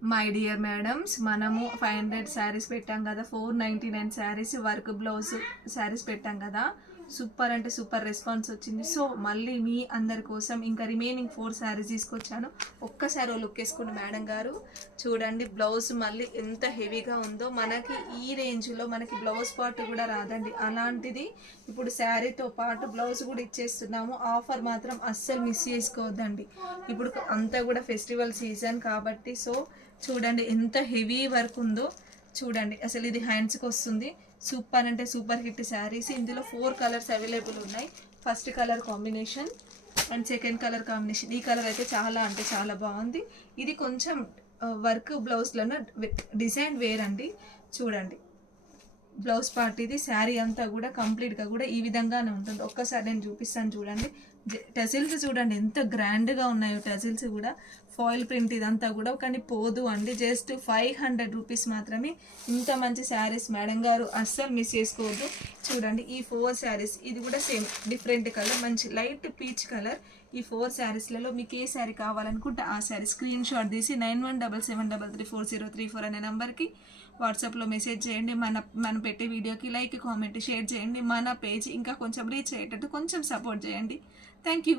My dear madams, మనము 500 శారీస్ పెట్టాం కదా, 499 శారీస్ వర్క్ బ్లౌజ్ శారీస్ పెట్టాం కదా. సూపర్ అంటే సూపర్ రెస్పాన్స్ వచ్చింది. సో మళ్ళీ మీ అందరి కోసం ఇంకా రిమైనింగ్ 4 శారీస్ తీసుకొచ్చాను. ఒక్కసారి లుక్ వేసుకోండి మేడం గారు. చూడండి బ్లౌజ్ మళ్ళీ ఎంత హెవీగా ఉందో. మనకి ఈ రేంజ్లో మనకి బ్లౌజ్ పార్ట్ కూడా రాదండి. అలాంటిది ఇప్పుడు శారీతో పాటు బ్లౌజ్ కూడా ఇచ్చేస్తున్నాము. ఆఫర్ మాత్రం అస్సలు మిస్ చేసుకోవద్దండి. ఇప్పుడు అంతా కూడా ఫెస్టివల్ సీజన్ కాబట్టి సో చూడండి ఎంత హెవీ వర్క్ ఉందో. చూడండి అసలు ఇది హ్యాండ్స్కి వస్తుంది. సూపర్ అంటే సూపర్ హిట్ శారీస్. ఇందులో 4 కలర్స్ అవైలబుల్ ఉన్నాయి. First colour combination and second colour combination. ఈ కలర్ అయితే చాలా అంటే చాలా బాగుంది. ఇది కొంచెం వర్క్ బ్లౌజ్లోనే డిజైన్ వేర్ అండి. చూడండి బ్లౌజ్ పార్ట్ ఇది. శారీ అంతా కూడా కంప్లీట్గా కూడా ఈ విధంగానే ఉంటుంది. ఒక్కసారి నేను చూపిస్తాను చూడండి. టజిల్స్ చూడండి ఎంత గ్రాండ్గా ఉన్నాయో. టజిల్స్ కూడా ఫాయిల్ ప్రింట్ ఇదంతా కూడా, కానీ పోదు అండి. జస్ట్ 500 రూపీస్ మాత్రమే. ఇంత మంచి శారీస్ మేడం గారు అస్సలు మిస్ చేసుకోవద్దు. చూడండి ఈ 4 శారీస్. ఇది కూడా సేమ్ డిఫరెంట్ కలర్, మంచి లైట్ పీచ్ కలర్. ఈ 4 శారీస్లలో మీకు ఏ శారీ కావాలనుకుంటే ఆ శారీ స్క్రీన్ షాట్ తీసి 9177334034 అనే నెంబర్కి వాట్సాప్లో మెసేజ్ చేయండి. మనం పెట్టే వీడియోకి లైక్, కామెంట్, షేర్ చేయండి. మన పేజ్ ఇంకా కొంచెం రీచ్ అయ్యేటట్టు కొంచెం సపోర్ట్ చేయండి. Thank you.